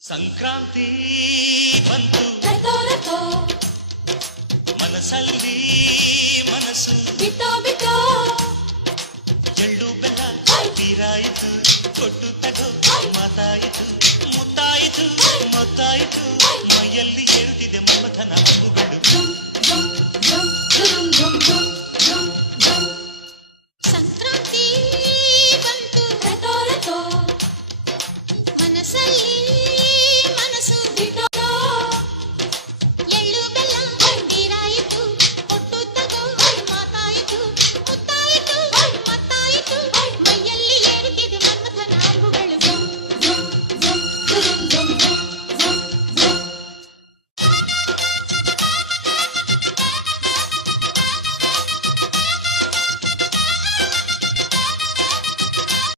ಸಂಕ್ರಾಂತಿ ಬಂತು ಮನಸ್ಸಲ್ಲಿ ಮನಸ್ಸು ಬಿತ್ತೋ ಬಿತ್ತೋ ಎಳ್ಳು ಬೆಲ್ಲ ತೀರಾಯಿತು ಕೊಟ್ಟು ತಗೋ ಮಾತಾಯಿತು ಮುತ್ತಾಯಿತು ಮೊತ್ತಾಯಿತು